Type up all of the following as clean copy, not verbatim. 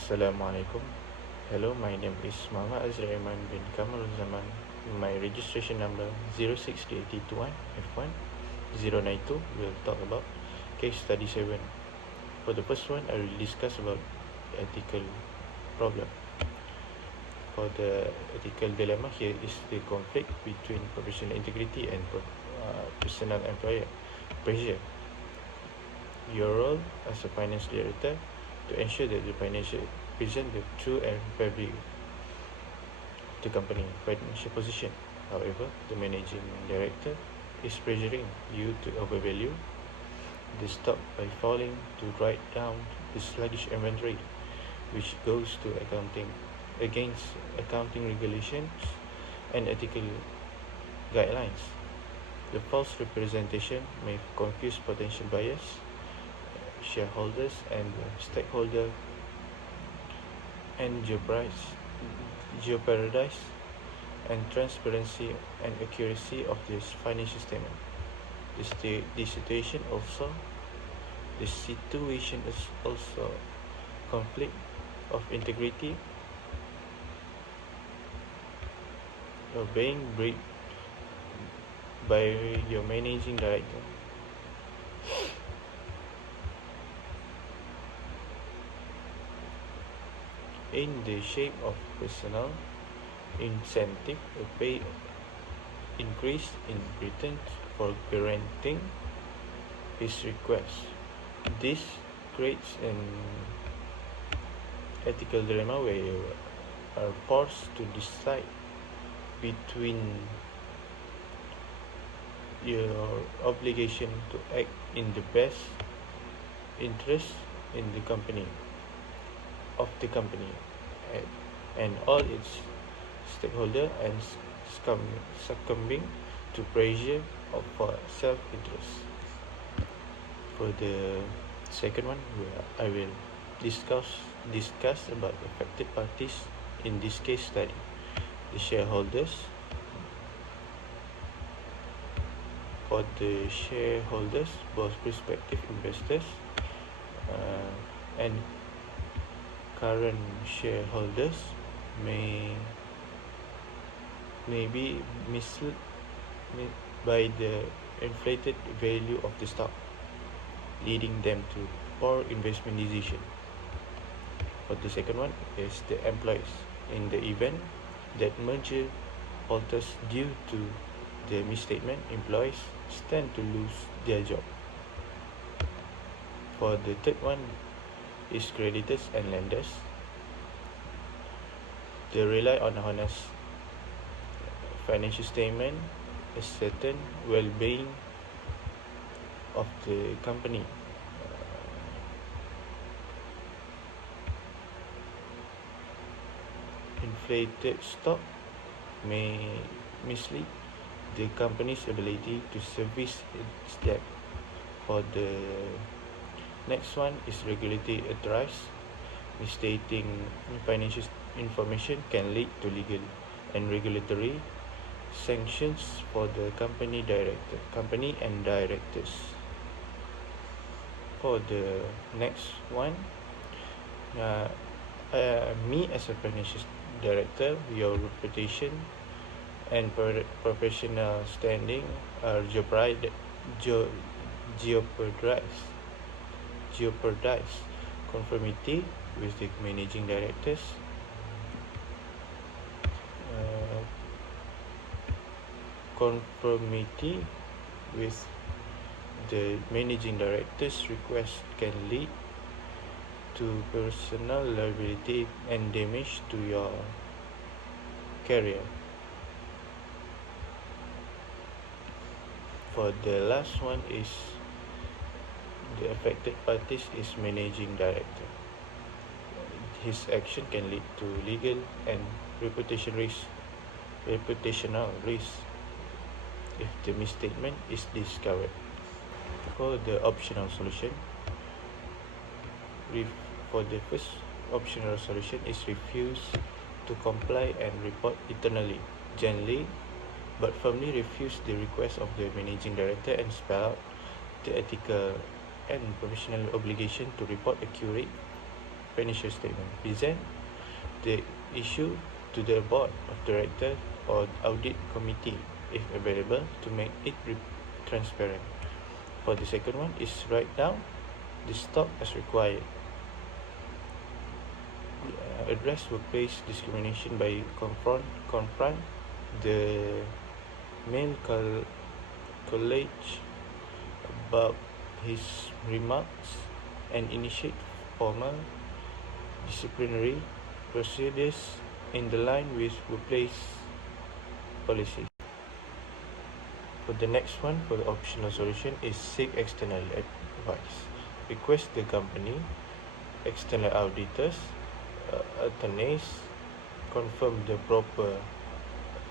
Assalamualaikum. Hello, my name is Hazriq Aiman bin KAMAROLZAMAN. My registration number 06381 F1 092. We'll talk about case study 7. For the first one, I will discuss about ethical problem. For the ethical dilemma, here is the conflict between professional integrity and personal employer pressure. Your role as a finance director to ensure that the financial present the true and fair view of the company financial position. However, the managing director is pressuring you to overvalue the stock by failing to write down the sluggish inventory, which goes to against accounting regulations and ethical guidelines. The false representation may confuse potential buyers, shareholders, and stakeholders, and jeopardize and transparency and accuracy of this financial statement. The situation is also conflict of integrity being breached by your managing director. In the shape of personal incentive, a pay increase in return for granting his request. This creates an ethical dilemma where you are forced to decide between your obligation to act in the best interest in the company and all its stakeholders and succumbing to pressure for self-interest. For the second one, I will discuss about affected parties in this case study: the shareholders. For the shareholders, both prospective investors and current shareholders may be misled by the inflated value of the stock, leading them to poor investment decision. For the second one is the employees. In the event that merger falters due to the misstatement, employees stand to lose their job. For the third one is creditors and lenders. They rely on honest financial statement, a certain well-being of the company. Inflated stock may mislead the company's ability to service its debt. For the next one is regulatory advice. Misstating financial information can lead to legal and regulatory sanctions for the company and directors. For the next one, me as a financial director, your reputation and professional standing are jeopardize conformity with the managing directors, conformity with the managing director's request can lead to personal liability and damage to your career. For the last one is the affected parties is managing director. His action can lead to legal and reputational risk if the misstatement is discovered. For the optional solution, for the first optional solution is refuse to comply and report internally, gently but firmly refuse the request of the managing director and spell out the ethical and professional obligation to report accurate financial statement. Present the issue to the board of directors or audit committee if available to make it transparent. For the second one is write down the stock as required. Address workplace discrimination by confront the male college about his remarks and initiate formal disciplinary procedures in the line with workplace policy. For the next one, for the optional solution, is seek external advice. Request the company, external auditors, attorneys confirm the proper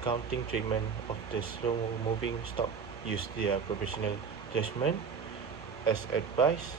accounting treatment of the slow-moving stock. Use their professional judgment as advice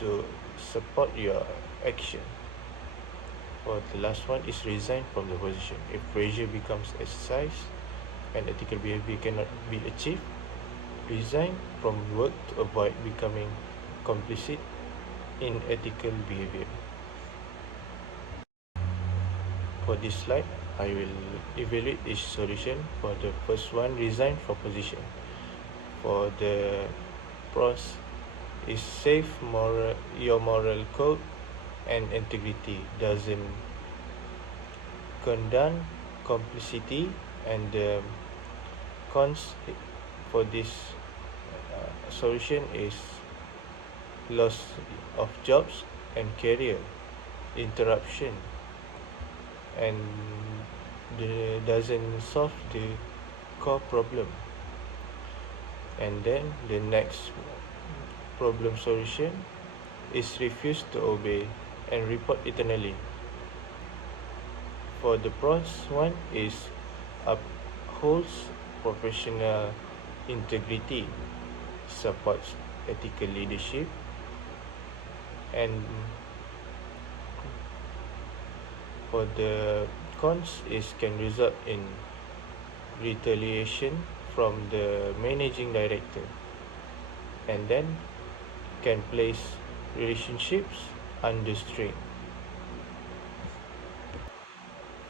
to support your action. For the last one is resign from the position. If pressure becomes exercise and ethical behavior cannot be achieved, resign from work to avoid becoming complicit in ethical behavior. For this slide, I will evaluate each solution. For the first one, resign from position. For the pros is save your moral code and integrity, doesn't condone complicity, and the cons for this solution is loss of jobs and career interruption, and doesn't solve the core problem. And then the next problem solution is refuse to obey and report internally. For the pros one is upholds professional integrity, supports ethical leadership, and for the cons is can result in retaliation from the managing director, and then can place relationships under strain.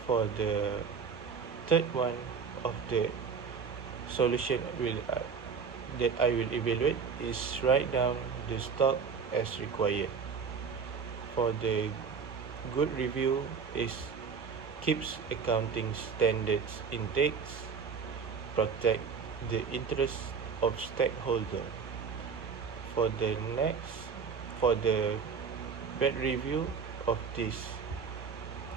For the third one of the solution that I will evaluate is write down the stock as required. For the good review is keeps accounting standards intact, protect the interests of stakeholders. For the bad review of this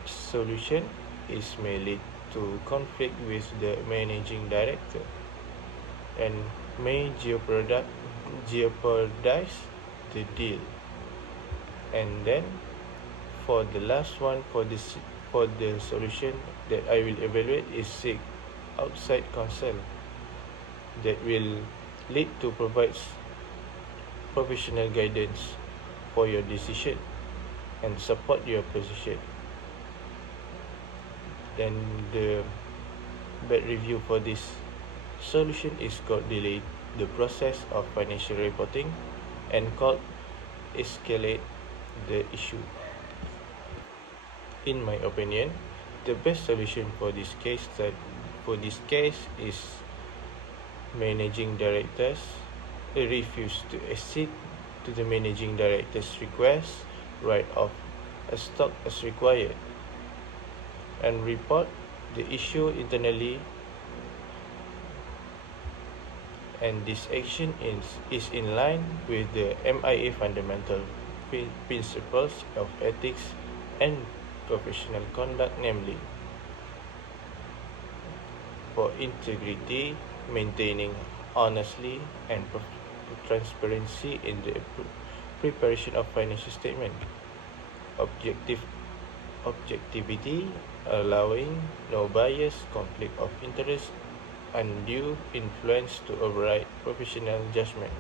solution is may lead to conflict with the managing director and may jeopardize the deal. And then for the last one, for the solution that I will evaluate is seek outside counsel that will lead to provide professional guidance for your decision and support your position. Then the bad review for this solution is called delay the process of financial reporting and called escalate the issue. In my opinion, the best solution for this case is managing directors refuse to accede to the managing director's request, write off a stock as required, and report the issue internally. And this action is in line with the MIA fundamental principles of ethics and professional conduct, namely for integrity, maintaining honesty and transparency in the preparation of financial statement, objectivity, allowing no bias, conflict of interest, undue influence to override professional judgment,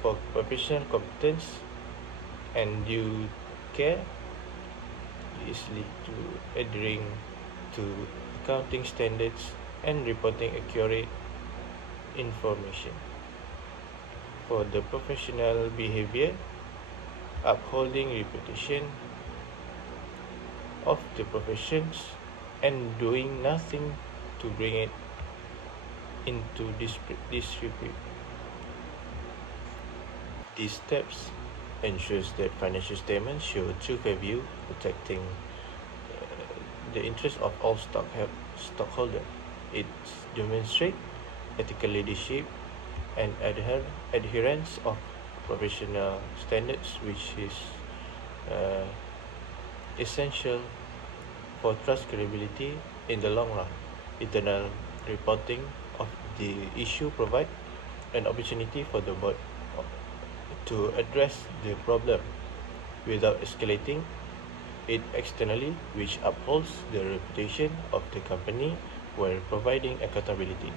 for professional competence and due care is lead to adhering to accounting standards and reporting accurate information. For the professional behavior, upholding reputation, of the professions and doing nothing to bring it into disrepute. These steps ensures that financial statements show a true fair view, protecting the interest of all stockholders. It demonstrates ethical leadership and adherence of professional standards, which is uh, essential for trust credibility in the long run. Internal reporting of the issue provide an opportunity for the board to address the problem without escalating it externally, which upholds the reputation of the company while providing accountability.